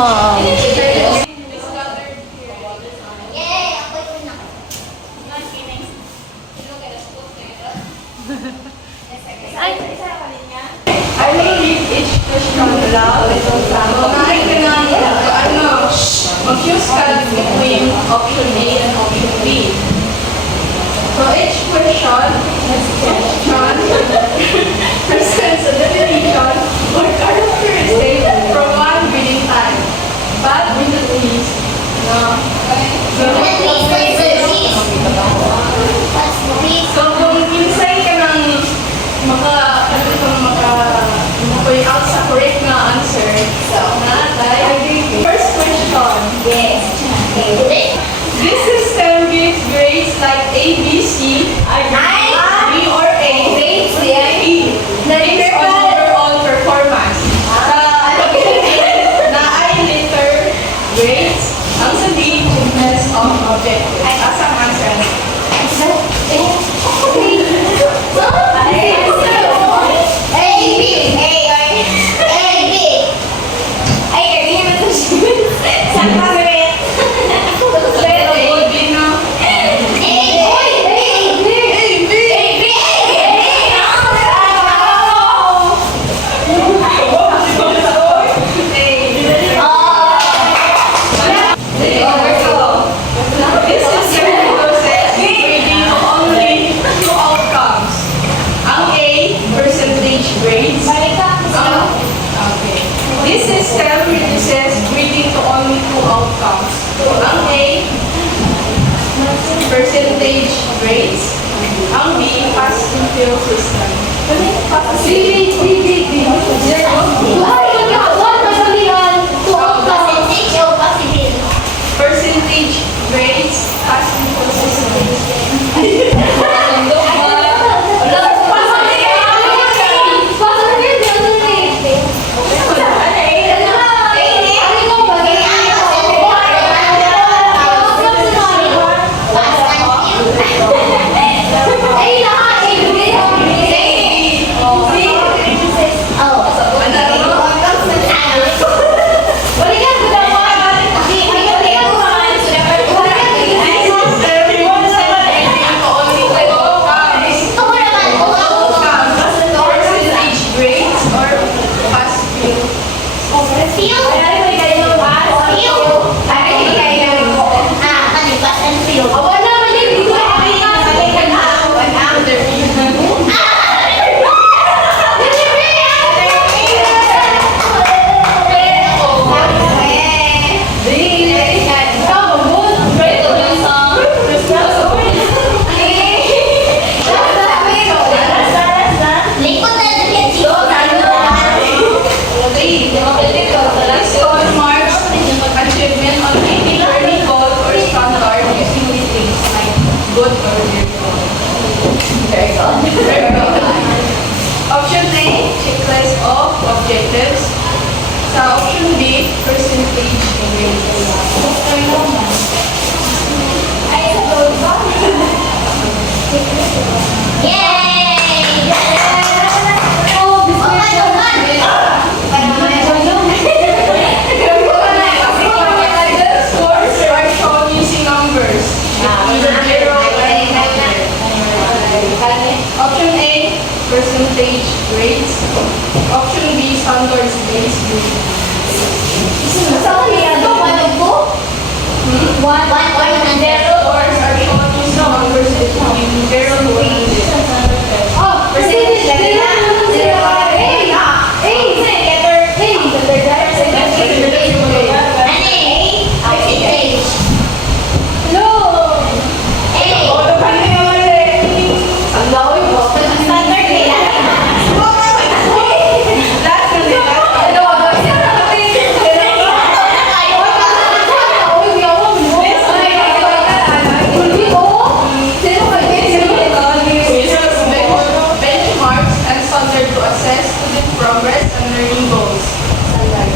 ma'am. I will read each question aloud. Unahin ka na, mag-choose ka between option A and option B. So each question presents a definition or characteristic from one reading time. But with the twist, so kung insay ka ng point out sa correct na answer, first question. Yes. This system gives grades like A, B, C, B or A, based on overall performance. Na I letter grades, ang sa D, achievements of objectives. Asang answer? This system reduces grading to only two outcomes. Ang A, percentage grades. Ang B, pass and fail system. Percentage grades, pass and fail system. Option A, checklist of objectives. Sa option B, percentage grades. Scores are shown using numbers. Option A, percentage grades. Option B, standards based grades. Scores are shown using numbers between 0 to 100. Benchmarks and standard to assess student progress and learning goals.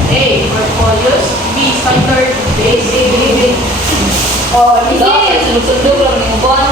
A, portfolios. B, standard based. Sunod-sunod lang yung buwan.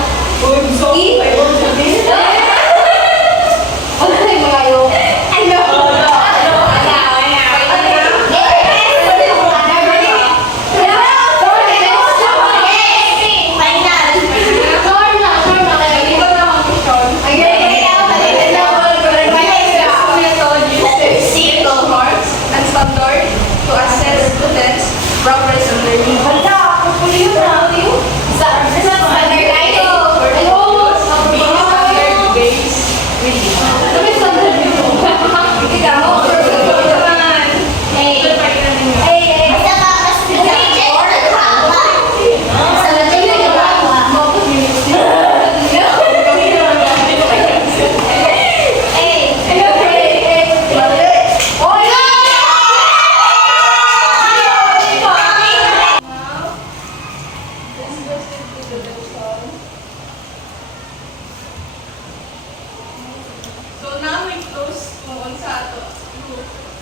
close kung unsa ato.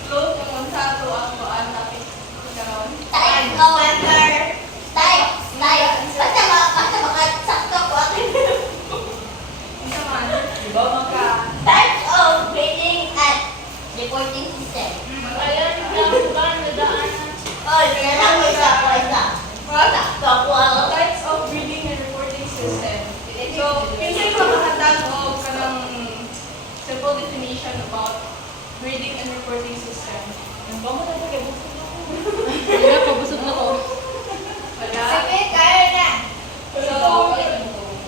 Flow kung unsa ato ang kuan topic karon. Type however, type. Basta makasakto ko akin. Unsa man? Diba maka Types of grading and reporting system. Ayan lang ba nadaanan? Oh, kailangan mo isa. Sakto ako ako. types of reading and reporting system. So, kinsa yung makahatag og kanang simple definition about reading and reporting system? Ang bango na kay busog ako. Wala pa busog na ko. Wala. Sige, kaya na. So,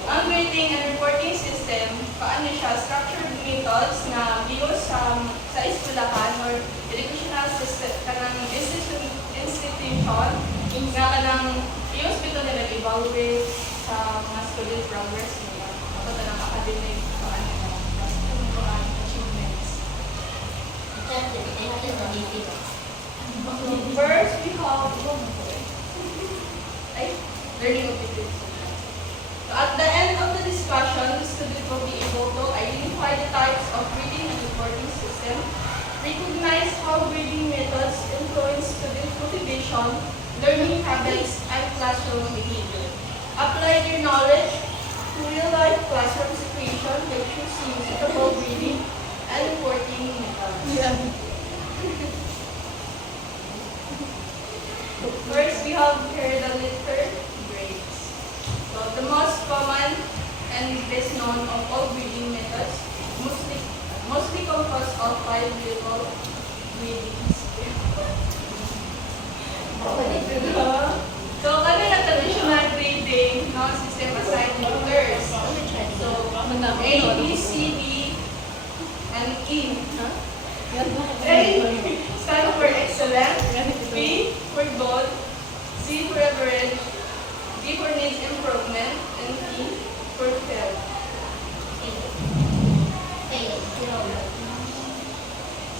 ang grading and reporting system, paano siya? Structured methods na use sa eskwelahan or educational system, kanang institution na kanang use bito nila evaluate sa mga student progress nila. Ako ng academic achievements. First, we have learning objectives. So at the end of the discussion, the student will be able to identify the types of reading and reporting system, recognize how reading methods influence student motivation, learning habits, and classroom behavior. Apply their knowledge to real-life classroom situation by choosing suitable reading and reporting methods. First, we have here the letter grades. So, the most common and best known of all grading methods, mostly composed of 5 level gradings. So, kami na traditional grading, no, system assigned letters. So, A, B, C, D, and E. A stand for excellent, B for good, C for average, D for needs improvement, and E for fail.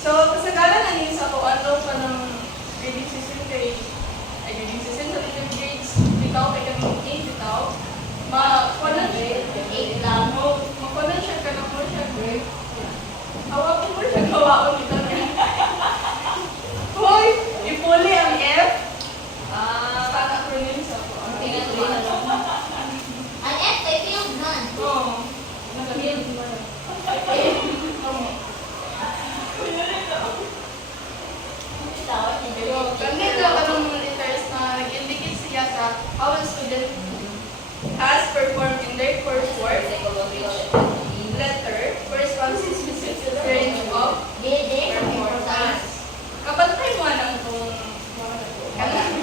So, kasagaran na yun sa kung ano pa ng grading system kay grading system sa little grades, bitaw kay kami 8 bitaw. Makunan siya ka na mo siya grade. Hawa ko mo siya gawaon dito na. Hoy! Ipuli ang F. Sa acronym sa ko. Ang F ay field none. Oo. Nag-field mo na. So, gamit lang anong letters na nag-indicate siya sa how a student has performed in their coursework. Each letter corresponds to specific range of performance. Kapantay mo lang itong kanang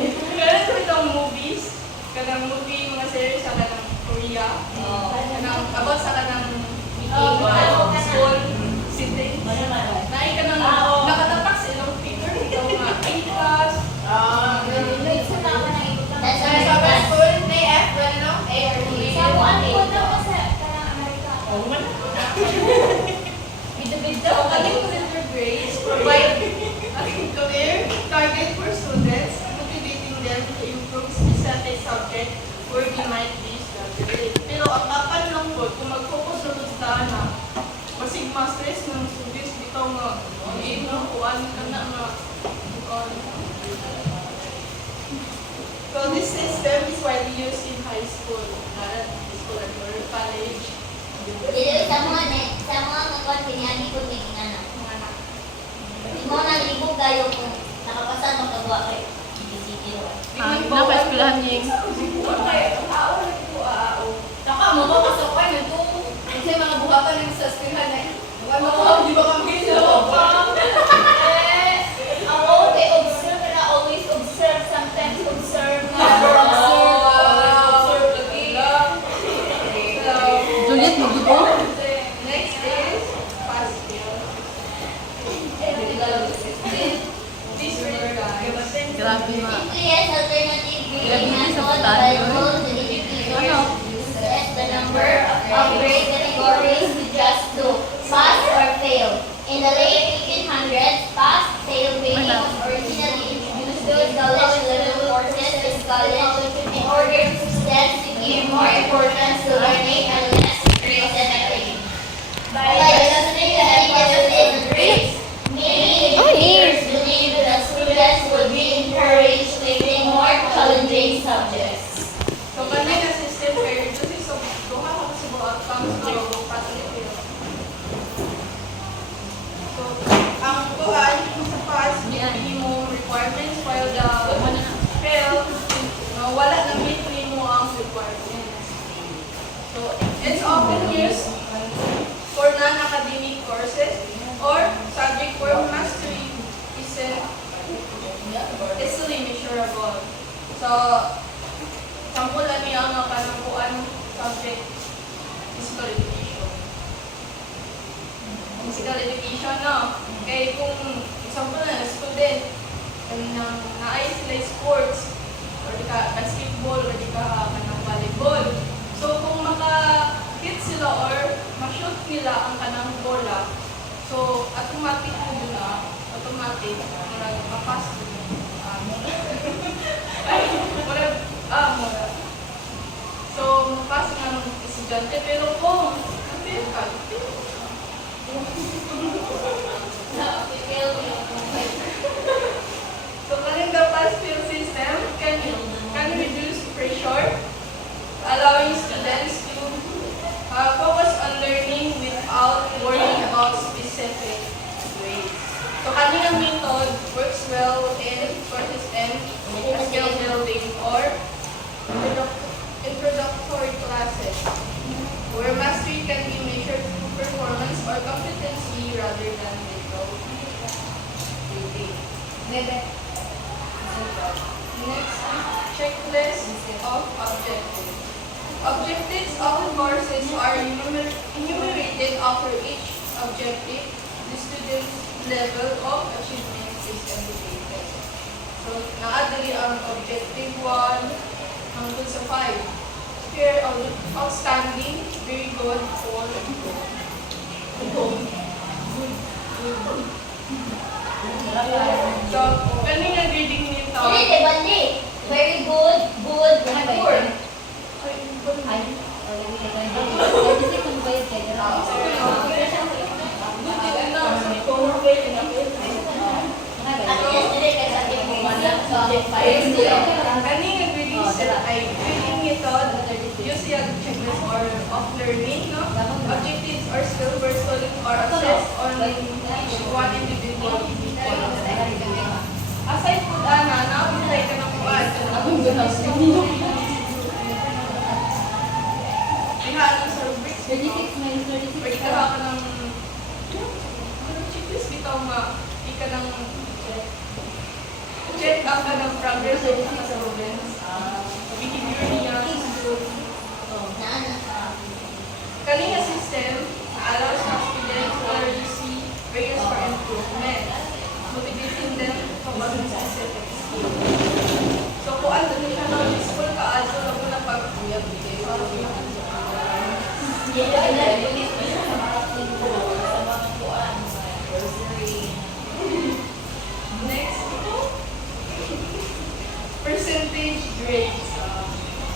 itong movies, kanang movie, mga series sa kanang Korea, kanang about sa kanang school setting. Naay ka nang nakatapak sa ilang figure, ito mga A-class. That's Sa first school, may F, ano? A or E. So, ating letter grades provide a clear target for students, motivating them to improve specific subject where they might be studying. Pero ang apan lang po, kung mag-focus na sa na, masig ma-stress ng students dito nga, kuhaan ka na nga. So this system is widely used in high school, high school or college. sa mga kakon kinyani ko may ingana. Imo nang libog kayo kung nakapasa magagawa kay BCT ro. Napa-eskwelahan niya yung Saka mo ba pasok ka nito? Kasi mga buhatan yung sa eskwelahan na yun. Di ba kami Ako, they observe and I always observe. Sometimes observe na. Juliet, magdugo? Next is pass fail. This really guys. Grabe ma. Yes, alternative grading Grabe sa method pagdaan. available to the educators Ano? set the number of grade categories to just two, pass or fail. In the late sampulan niya ang kanakuan subject physical education. Physical education, no? Kaya kung example na student, kanina naay sila sports, or di ka basketball, or di ka kanang volleyball. So kung maka-hit sila or ma-shoot nila ang kanang bola, so automatic mo na, automatic, mapas mura. So, mapas ng estudyante, pero kung fail ka, so, kaning the pass-fail system can reduce pressure, allowing students to focus on learning without worrying about specific grades. So, kaning method works well in courses and skill building or introductory classes, where mastery can be measured through performance or competency rather than mental reading. Next, checklist of objectives. Objectives of the courses are enumerated after each objective. The student's level of achievement is indicated. So, naadali ang objective 1 hanggang sa 5. Here, outstanding, very good, or good. So, kaning nag-reading nito. Hindi, di ba, hindi? Very good, good, Poor. Ay, Kaning nag-reading set ay reading method, use yung checklist or of learning, no? Objectives or skill were studied or assessed on each one individual. Aside po na-apply ka ng kuwan. Ihalang sa rubrics. Pwede ka ka ng checklist bitaw nga. Hindi ka ng check up ka ng progress of sa students. Behavior niya. Kaninga system allows the students to see areas for improvement, motivating them to learn specific skills. So kung ano nila na school ka, also na muna pag-uyab Next, percentage grades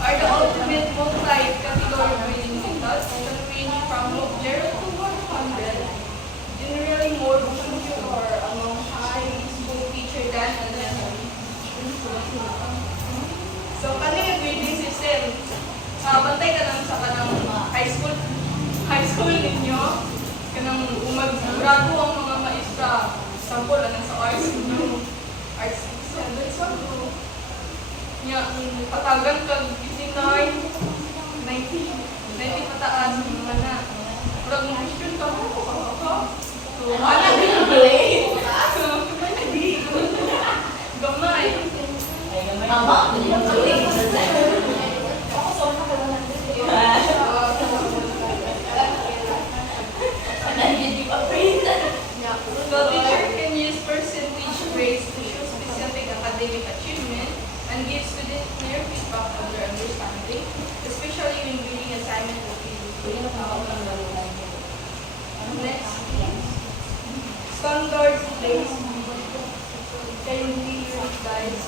are the ultimate multi-category grading methods that range from 0 to 100, generally more junior or among high school teacher than elementary. So, kaning grading system, bantay ka lang sa kanang high school ninyo, kanang umag-graduate ang mga maestra, sample, anong sa arts ninyo, arts 7, so, nya, patagan kag 89, 90 pataas mga na. Murag mo question ka mo ka. So, ana din gamay. Mama, The teacher can use percentage grades to show specific academic achievement and give students clear feedback on their understanding, especially when grading assignment activities. Next, standards based. Can you guys?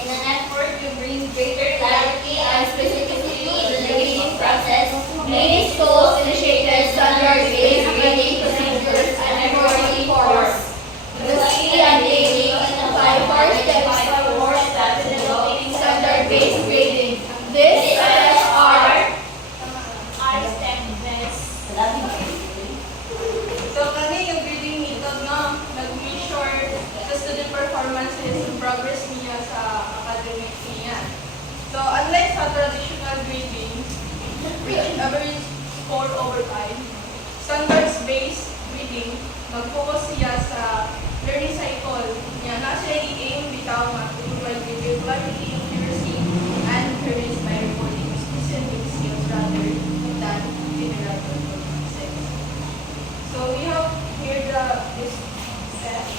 in an effort to bring greater clarity and specificity in the grading process, many schools initiated standard-based grading procedures and reporting forms. The key and taking in the 5 steps towards that developing standard-based grading. These steps are So, kani yung grading method na nag-measure the student performances and progress niya sa academic niya. So, unlike sa traditional grading, which average score over time, standards-based grading, mag-focus siya sa learning cycle niya. Na siya i-aim bitaw nga to provide regularity, accuracy, these steps.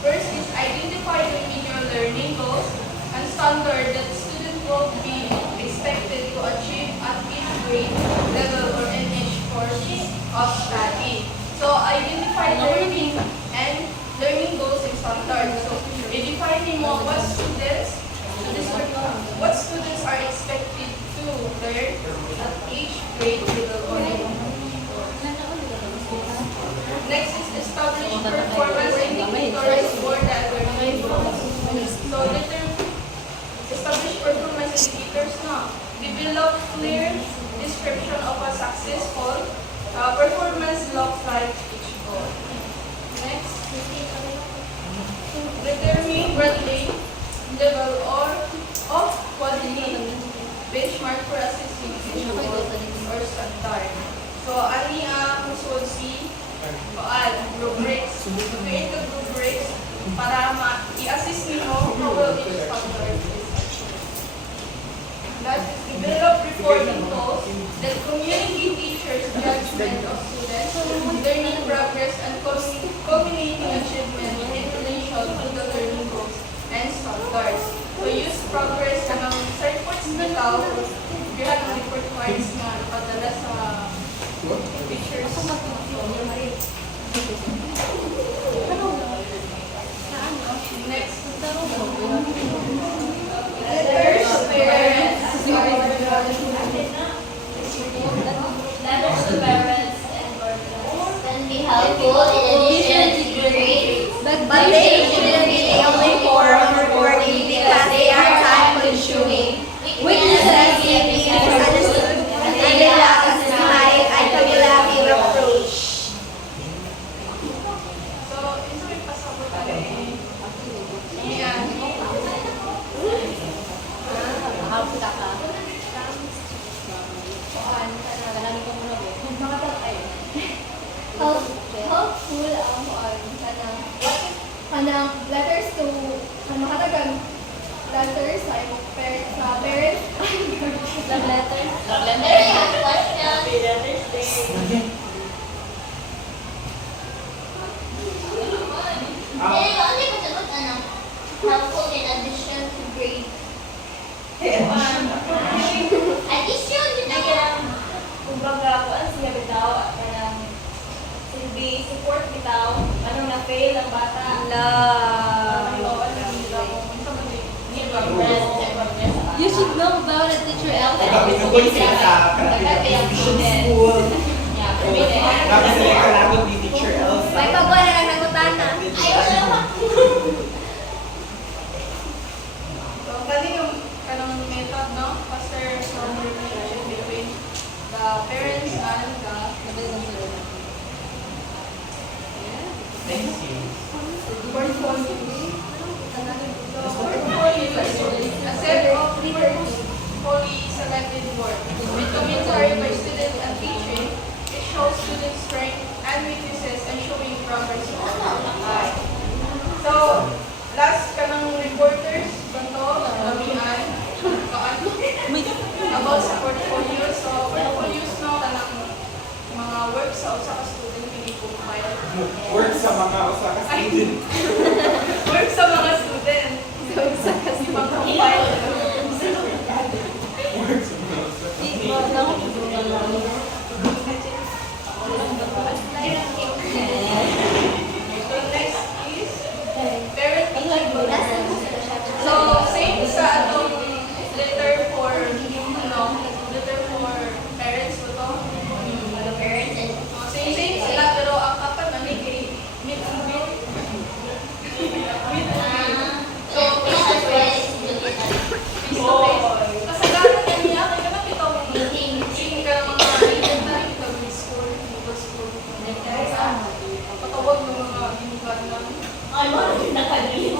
First is identify the remedial learning goals and standard that student will be expected to achieve at each grade level or in each course of study. So identify learning and learning goals and standards. So we define what students are expected to learn at each grade level or in. Next is establish performance indicators for the learning goals. So establish performance indicators now. Develop clear description of a successful performance looks like each goal. Next, determine Bradley level or of quality benchmark for assessing each goal or standard. So, ani ang kusod si rubrics. Create the rubrics para i-assist nyo how well each standard is achieved. That is, develop reporting tools that communicate teachers' judgment of students, learning progress, and culminating achievement in relation to the learning goals and standards. So use progress sa reports bitaw, bihan ng report cards na padala sa teachers. Next, letters to parents. Letters to parents and guardians can be helpful in addition to grades, but they shouldn't be the only form of reporting because they are time-consuming, weaknesses can be misunderstood, and they lack a systematic and cumulative approach. So, ito may pasabot tayo eh. Yan. Helpful kanang letters to katagan letters like sa parents Love letters. Love letters. Happy Letters Day. Only kasagot helpful in addition to grade. Addition din ang Kumbaga, ako ang siya bitaw, parang silbi, support bitaw, ano na-fail ang bata. you should know about it, teacher Elsa. Kapag sila sa Vision School. Kapag sila kalagot ni Teacher Elsa. May pagwa na lang nangutan na. ayaw na. So, kani yung kanang method, no? Faster from relationship between the parents and the Thank you. portfolio. So, portfolio is a set of purposefully selected work with commentary by students and teaching. It shows students' strengths and weaknesses and showing progress on eye. So, last kanang reporters, banto, lamian, about sa portfolio. So, portfolios no, kanang mga work sa usa ka student hindi compile. Work sa mga Osaka student. Work sa mga student. So, usa ka si compile. Work sa mga Osaka. So, next is parent teaching conference. So, same sa atong letter for parents ko to. The parents and Same sila pero ang apat na may meet and greet. So, face to face. Face to face. Kasagaran na niya, kaya naman ito meeting ka ng mga elementary, middle school, patawag ng mga ginugan lang. ano nakadili.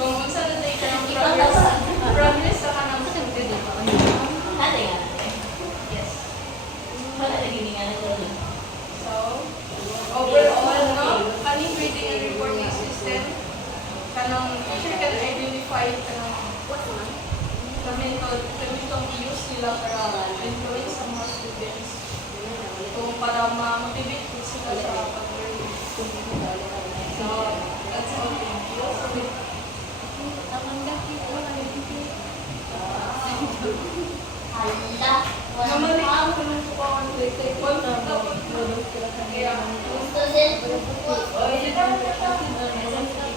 Kung unsa na tayo ka ng progress sa kanang student. Hati nga. Yes. Wala na gini nga na So, overall, no, kaning grading and reporting system, kanang teacher can identify kanang the method, the use nila para influence sa mga students. Kung para ma-motivate po sila sa pag-learn. So, that's all. Thank you. Hala. Namalik Walang ako ng kukawan ko. Wala na dapat. student. Oh, yun.